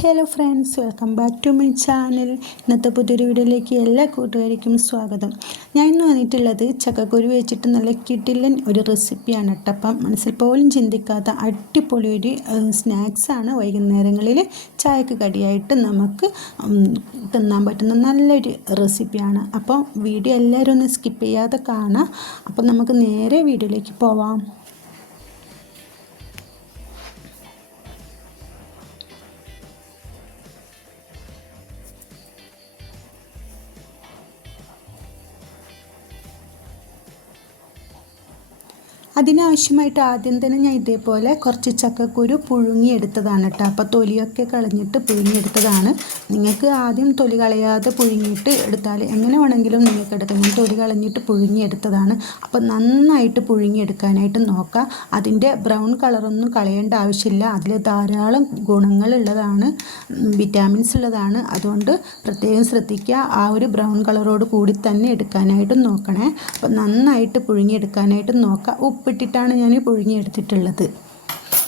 Hello friends welcome back to my channel. ഇന്നത്തെ പുതിയൊരു വീഡിയോയിലേക്ക് എല്ലാ കൂട്ടുകാർക്കും സ്വാഗതം. ഞാൻ ഇന്ന് വന്നിട്ടുള്ളത് ചക്കക്കുരു വെച്ചിട്ട് നല്ല കിട്ടില്ലൻ ഒരു റെസിപ്പിയാണ് കേട്ടോ. അപ്പം മനസ്സിൽ പോലും ചിന്തിക്കാത്ത അടിപൊളി ഒരു സ്നാക്സാണ് വൈകുന്നേരങ്ങളിൽ ചായക്ക് കടിയായിട്ട് നമുക്ക് തിന്നാൻ പറ്റുന്ന നല്ലൊരു റെസിപ്പിയാണ്. അപ്പോൾ വീഡിയോ എല്ലാവരും ഒന്ന് സ്കിപ്പ് ചെയ്യാതെ കാണാം. അപ്പം നമുക്ക് നേരെ വീഡിയോയിലേക്ക് പോവാം. അതിനാവശ്യമായിട്ട് ആദ്യം തന്നെ ഞാൻ ഇതേപോലെ കുറച്ച് ചക്കക്കുരു പുഴുങ്ങിയെടുത്തതാണ് കേട്ടോ. അപ്പോൾ തൊലിയൊക്കെ കളഞ്ഞിട്ട് പുഴുങ്ങിയെടുത്തതാണ്. നിങ്ങൾക്ക് ആദ്യം തൊലി കളയാതെ പുഴുങ്ങിയിട്ട് എടുത്താൽ എങ്ങനെ വേണമെങ്കിലും നിങ്ങൾക്ക് എടുക്കാം. ഞാൻ തൊലി കളഞ്ഞിട്ട് പുഴുങ്ങിയെടുത്തതാണ്. അപ്പോൾ നന്നായിട്ട് പുഴുങ്ങിയെടുക്കാനായിട്ട് നോക്കുക അതിന്റെ ബ്രൗൺ കളറൊന്നും കളയേണ്ട ആവശ്യമില്ല. അതിൽ ധാരാളം ഗുണങ്ങളുള്ളതാണ്. വിറ്റാമിൻസ് ഉള്ളതാണ്. അതുകൊണ്ട് പ്രത്യേകം ശ്രദ്ധിക്കുക. ആ ഒരു ബ്രൗൺ കളറോട് കൂടി തന്നെ എടുക്കാനായിട്ട് നോക്കണേ. അപ്പോൾ നന്നായിട്ട് പുഴുങ്ങിയെടുക്കാനായിട്ട് നോക്കുക ഉപ്പിട്ടിട്ടാണ് ഞാൻ പുഴുങ്ങിയെടുത്തിട്ടുള്ളത്.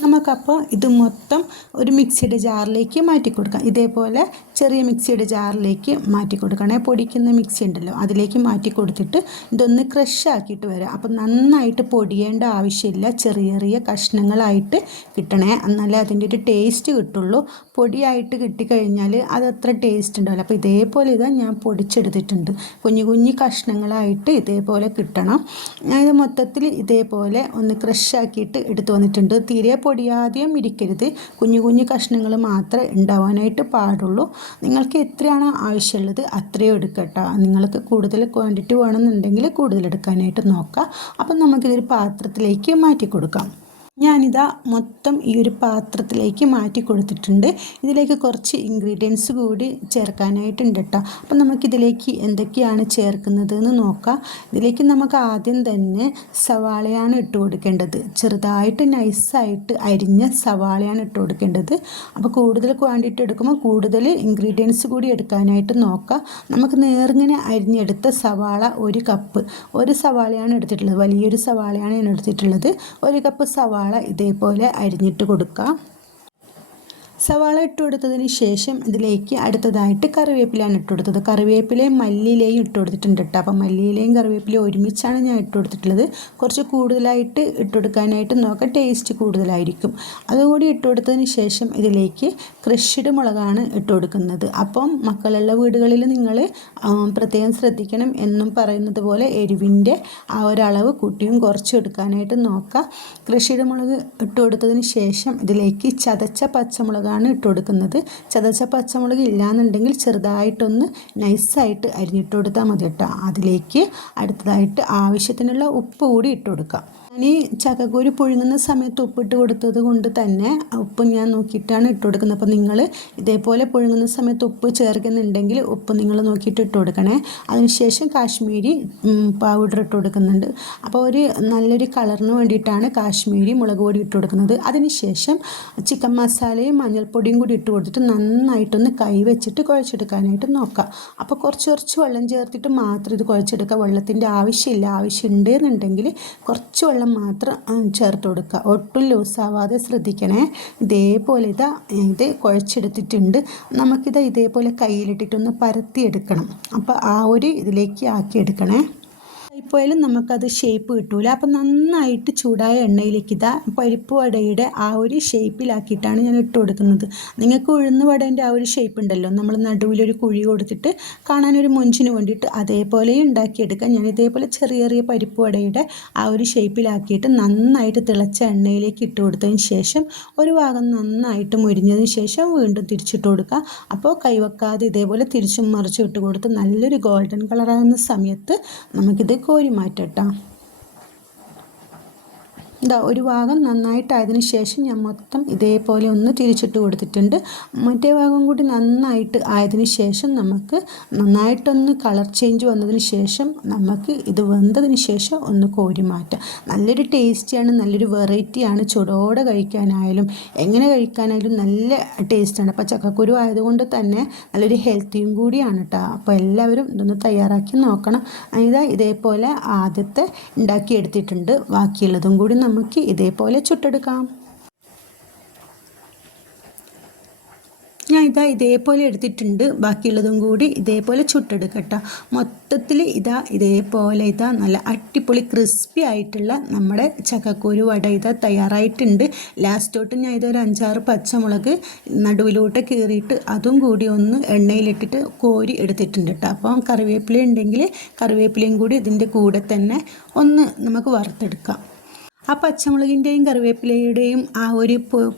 നമുക്കപ്പോൾ ഇത് മൊത്തം ഒരു മിക്സിയുടെ ജാറിലേക്ക് മാറ്റി കൊടുക്കാം ഇതേപോലെ ചെറിയ മിക്സിയുടെ ജാറിലേക്ക് മാറ്റി കൊടുക്കണേ. പൊടിക്കുന്ന മിക്സി ഉണ്ടല്ലോ അതിലേക്ക് മാറ്റി കൊടുത്തിട്ട് ഇതൊന്ന് ക്രഷ് ആക്കിയിട്ട് വരാം. അപ്പം നന്നായിട്ട് പൊടിയേണ്ട ആവശ്യമില്ല. ചെറിയ ചെറിയ കഷ്ണങ്ങളായിട്ട് കിട്ടണേ. എന്നാലേ അതിന്റെ ഒരു ടേസ്റ്റ് കിട്ടുള്ളൂ. പൊടിയായിട്ട് കിട്ടിക്കഴിഞ്ഞാൽ അതത്ര ടേസ്റ്റ് ഉണ്ടാവില്ല. അപ്പോൾ ഇതേപോലെ ഇതാ ഞാൻ പൊടിച്ചെടുത്തിട്ടുണ്ട്. കുഞ്ഞു കുഞ്ഞു കഷ്ണങ്ങളായിട്ട് ഇതേപോലെ കിട്ടണം. ഞാനിത് മൊത്തത്തിൽ ഇതേപോലെ ഒന്ന് ക്രഷ് ആക്കിയിട്ട് എടുത്തു വന്നിട്ടുണ്ട്. തീരെ പൊടിയാദ്യം ഇരിക്കരുത്. കുഞ്ഞു കുഞ്ഞു കഷ്ണങ്ങൾ മാത്രമേ ഉണ്ടാവാനായിട്ട് പാടുള്ളൂ. നിങ്ങൾക്ക് എത്രയാണോ ആവശ്യമുള്ളത് അത്രയും എടുക്കട്ടോ. നിങ്ങൾക്ക് കൂടുതൽ ക്വാണ്ടിറ്റി വേണമെന്നുണ്ടെങ്കിൽ കൂടുതൽ എടുക്കാനായിട്ട് നോക്കാം. അപ്പം നമുക്കിതൊരു പാത്രത്തിലേക്ക് മാറ്റി കൊടുക്കാം. ഞാനിതാ മൊത്തം ഈ ഒരു പാത്രത്തിലേക്ക് മാറ്റി കൊടുത്തിട്ടുണ്ട്. ഇതിലേക്ക് കുറച്ച് ഇൻഗ്രീഡിയൻസ് കൂടി ചേർക്കാനായിട്ടുണ്ട് കേട്ടോ അപ്പം നമുക്കിതിലേക്ക് എന്തൊക്കെയാണ് ചേർക്കുന്നത് എന്ന് നോക്കാം. ഇതിലേക്ക് നമുക്ക് ആദ്യം തന്നെ സവാളയാണ് ഇട്ട് കൊടുക്കേണ്ടത്. ചെറുതായിട്ട് നൈസായിട്ട് അരിഞ്ഞ സവാളയാണ് ഇട്ട് കൊടുക്കേണ്ടത്. അപ്പോൾ കൂടുതൽ ക്വാണ്ടിറ്റി എടുക്കുമ്പോൾ കൂടുതൽ ഇൻഗ്രീഡിയൻസ് കൂടി എടുക്കാനായിട്ട് നോക്കാം. നമുക്ക് നേർങ്ങനെ അരിഞ്ഞെടുത്ത സവാള ഒരു കപ്പ് ഒരു സവാളയാണ് എടുത്തിട്ടുള്ളത്. വലിയൊരു സവാളയാണ് ഞാൻ എടുത്തിട്ടുള്ളത്. ഒരു കപ്പ് സവാള ഇതേപോലെ അരിഞ്ഞിട്ട് കൊടുക്കാം. സവാള ഇട്ട് കൊടുത്തതിന് ശേഷം ഇതിലേക്ക് അടുത്തതായിട്ട് കറിവേപ്പിലയാണ് ഇട്ട് കൊടുത്തത് കറിവേപ്പിലയും മല്ലിയിലയും ഇട്ട് കൊടുത്തിട്ടുണ്ട് കേട്ടോ അപ്പം മല്ലിയിലയും കറിവേപ്പിലയും ഒരുമിച്ചാണ് ഞാൻ ഇട്ട് കൊടുത്തിട്ടുള്ളത് കുറച്ച് കൂടുതലായിട്ട് ഇട്ട് കൊടുക്കാനായിട്ട് നോക്കാം. ടേസ്റ്റ് കൂടുതലായിരിക്കും. അതുകൂടി ഇട്ട് കൊടുത്തതിന് ശേഷം ഇതിലേക്ക് ക്രഷിഡ് മുളകാണ് ഇട്ട് കൊടുക്കുന്നത് അപ്പം മക്കളുള്ള വീടുകളിൽ നിങ്ങൾ പ്രത്യേകം ശ്രദ്ധിക്കണം എന്നും പറയുന്നത് പോലെ എരിവിന്റെ ആ ഒരളവ് കുട്ടിയും കുറച്ച് എടുക്കാനായിട്ട് നോക്കുക കൃഷിയുടെ മുളക് ഇട്ട് കൊടുത്തതിന് ശേഷം ഇതിലേക്ക് ചതച്ച പച്ചമുളകാണ് ഇട്ട് കൊടുക്കുന്നത്. ചതച്ച പച്ചമുളക് ഇല്ലാന്നുണ്ടെങ്കിൽ ചെറുതായിട്ടൊന്ന് നൈസായിട്ട് അരിഞ്ഞിട്ട് കൊടുത്താൽ മതി കേട്ടോ. അതിലേക്ക് അടുത്തതായിട്ട് ആവശ്യത്തിനുള്ള ഉപ്പ് കൂടി ഇട്ട് കൊടുക്കാം. ഈ ചക്കക്കുരു പുഴുങ്ങുന്ന സമയത്ത് ഉപ്പിട്ട് കൊടുത്തത് കൊണ്ട് തന്നെ ഉപ്പ് ഞാൻ നോക്കിയിട്ടാണ് ഇട്ട് കൊടുക്കുന്നത്. അപ്പോൾ നിങ്ങൾ ഇതേപോലെ പുഴുങ്ങുന്ന സമയത്ത് ഉപ്പ് ചേർക്കുന്നുണ്ടെങ്കിൽ ഉപ്പ് നിങ്ങൾ നോക്കിയിട്ട് ഇട്ട് കൊടുക്കണേ. അതിനുശേഷം കാശ്മീരി പൗഡർ ഇട്ട് കൊടുക്കുന്നുണ്ട്. അപ്പോൾ ഒരു നല്ലൊരു കളറിന് വേണ്ടിയിട്ടാണ് കാശ്മീരി മുളക് പൊടി ഇട്ട് കൊടുക്കുന്നത്. അതിനുശേഷം ചിക്കൻ മസാലയും മഞ്ഞൾപ്പൊടിയും കൂടി ഇട്ട് കൊടുത്തിട്ട് നന്നായിട്ടൊന്ന് കൈ വെച്ചിട്ട് കുഴച്ചെടുക്കാനായിട്ട് നോക്കാം. അപ്പോൾ കുറച്ച് കുറച്ച് വെള്ളം ചേർത്തിട്ട് മാത്രം ഇത് കുഴച്ചെടുക്കുക. വെള്ളത്തിന്റെ ആവശ്യമില്ല. ആവശ്യമുണ്ട് എന്നുണ്ടെങ്കിൽ കുറച്ച് വെള്ളം മാത്രം ആ, ചേർത്ത് കൊടുക്കുക. ഒട്ടും ലൂസാവാതെ ശ്രദ്ധിക്കണേ. ഇതേപോലെ ഇതാ ഇത് കുഴച്ചെടുത്തിട്ടുണ്ട്. നമുക്കിത് ഇതേപോലെ കയ്യിലിട്ടിട്ടൊന്ന് പരത്തിയെടുക്കണം. അപ്പോൾ ആ ഒരു ഇതിലേക്ക് ആക്കിയെടുക്കണേ. ഇപ്പോഴും നമുക്കത് ഷേപ്പ് കിട്ടൂല. അപ്പം നന്നായിട്ട് ചൂടായ എണ്ണയിലേക്ക് ഇതാ പരിപ്പ് വടയുടെ ആ ഒരു ഷേപ്പിലാക്കിയിട്ടാണ് ഞാൻ ഇട്ട് കൊടുക്കുന്നത്. നിങ്ങൾക്ക് ഉഴുന്ന് വടേന്റെ ആ ഒരു ഷേപ്പ് ഉണ്ടല്ലോ നമ്മൾ നടുവിലൊരു കുഴി കൊടുത്തിട്ട് കാണാനൊരു മുഞ്ചിന് വേണ്ടിയിട്ട് അതേപോലെ ഉണ്ടാക്കിയെടുക്കാം. ഞാൻ ഇതേപോലെ ചെറിയ ചെറിയ പരിപ്പ് വടയുടെ ആ ഒരു ഷേപ്പിലാക്കിയിട്ട് നന്നായിട്ട് തിളച്ച എണ്ണയിലേക്ക് ഇട്ട് കൊടുത്തതിന് ശേഷം ഒരു ഭാഗം നന്നായിട്ട് മുരിഞ്ഞതിന് ശേഷം വീണ്ടും തിരിച്ചിട്ട് കൊടുക്കുക അപ്പോൾ കൈവെക്കാതെ ഇതേപോലെ തിരിച്ചും മറിച്ചും ഇട്ട് കൊടുത്ത് നല്ലൊരു ഗോൾഡൻ കളറാകുന്ന സമയത്ത് നമുക്കിത് കോരി മാറ്റട്ടോ ഇതാ ഒരു ഭാഗം നന്നായിട്ടായതിന് ശേഷം ഞാൻ മൊത്തം ഇതേപോലെ ഒന്ന് തിരിച്ചിട്ട് കൊടുത്തിട്ടുണ്ട്. മറ്റേ ഭാഗം കൂടി നന്നായിട്ട് ആയതിന് ശേഷം നമുക്ക് നന്നായിട്ടൊന്ന് കളർ ചേഞ്ച് വന്നതിന് ശേഷം നമുക്ക് ഇത് വെന്തതിന് ശേഷം ഒന്ന് കോരി മാറ്റാം. നല്ലൊരു ടേസ്റ്റിയാണ് നല്ലൊരു വെറൈറ്റിയാണ്. ചുടോടെ കഴിക്കാനായാലും എങ്ങനെ കഴിക്കാനായാലും നല്ല ടേസ്റ്റാണ്. അപ്പോൾ ചക്കക്കുരു ആയതുകൊണ്ട് തന്നെ നല്ലൊരു ഹെൽത്തിയും കൂടിയാണ് കേട്ടോ അപ്പോൾ എല്ലാവരും ഇതൊന്ന് തയ്യാറാക്കി നോക്കണം. ഇതാ ഇതേപോലെ ആദ്യത്തെ ഉണ്ടാക്കിയെടുത്തിട്ടുണ്ട്. ബാക്കിയുള്ളതും കൂടി നമുക്ക് ഇതേപോലെ ചുട്ടെടുക്കാം. ഞാൻ ഇതാ ഇതേപോലെ എടുത്തിട്ടുണ്ട്. ബാക്കിയുള്ളതും കൂടി ഇതേപോലെ ചുട്ടെടുക്കട്ടോ. മൊത്തത്തിൽ ഇതാ ഇതേപോലെ ഇതാ നല്ല അടിപൊളി ക്രിസ്പി ആയിട്ടുള്ള നമ്മുടെ ചക്കക്കൂരു വട ഇതാ തയ്യാറായിട്ടുണ്ട്. ലാസ്റ്റോട്ട് ഞാൻ ഇതൊരു അഞ്ചാറ് പച്ചമുളക് നടുവിലോട്ട് കീറിയിട്ട് അതും കൂടി ഒന്ന് എണ്ണയിലിട്ടിട്ട് കോരി എടുത്തിട്ടുണ്ട് കേട്ടോ അപ്പം കറിവേപ്പില ഉണ്ടെങ്കിൽ കറിവേപ്പിലയും കൂടി ഇതിന്റെ കൂടെ തന്നെ ഒന്ന് നമുക്ക് വറുത്തെടുക്കാം. ആ പച്ചമുളകിന്റെയും കറിവേപ്പിലയുടെയും ആ ഒരു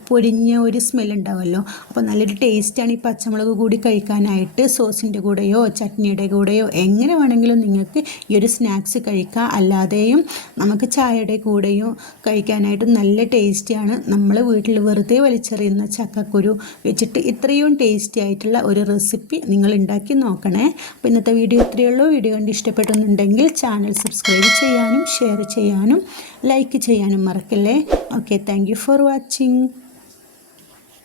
പൊരിഞ്ഞ ഒരു സ്മെൽ ഉണ്ടാവുമല്ലോ. അപ്പോൾ നല്ലൊരു ടേസ്റ്റാണ് ഈ പച്ചമുളക് കൂടി കഴിക്കാനായിട്ട് സോസിന്റെ കൂടെയോ ചട്നിയുടെ കൂടെയോ എങ്ങനെ വേണമെങ്കിലും നിങ്ങൾക്ക് ഈ ഒരു സ്നാക്സ് കഴിക്കാം. അല്ലാതെയും നമുക്ക് ചായയുടെ കൂടെയോ കഴിക്കാനായിട്ട് നല്ല ടേസ്റ്റിയാണ് നമ്മൾ വീട്ടിൽ വെറുതെ വലിച്ചെറിയുന്ന ചക്കക്കുരു വെച്ചിട്ട് ഇത്രയും ടേസ്റ്റി ആയിട്ടുള്ള ഒരു റെസിപ്പി നിങ്ങൾ ഉണ്ടാക്കി നോക്കണേ. അപ്പോൾ ഇന്നത്തെ വീഡിയോ ഇത്രയേ ഉള്ളൂ. വീഡിയോ കണ്ട് ഇഷ്ടപ്പെടുന്നുണ്ടെങ്കിൽ ചാനൽ സബ്സ്ക്രൈബ് ചെയ്യാനും ഷെയർ ചെയ്യാനും ലൈക്ക് ചെയ്യാനും മറക്കല്ലേ? Okay thank for watching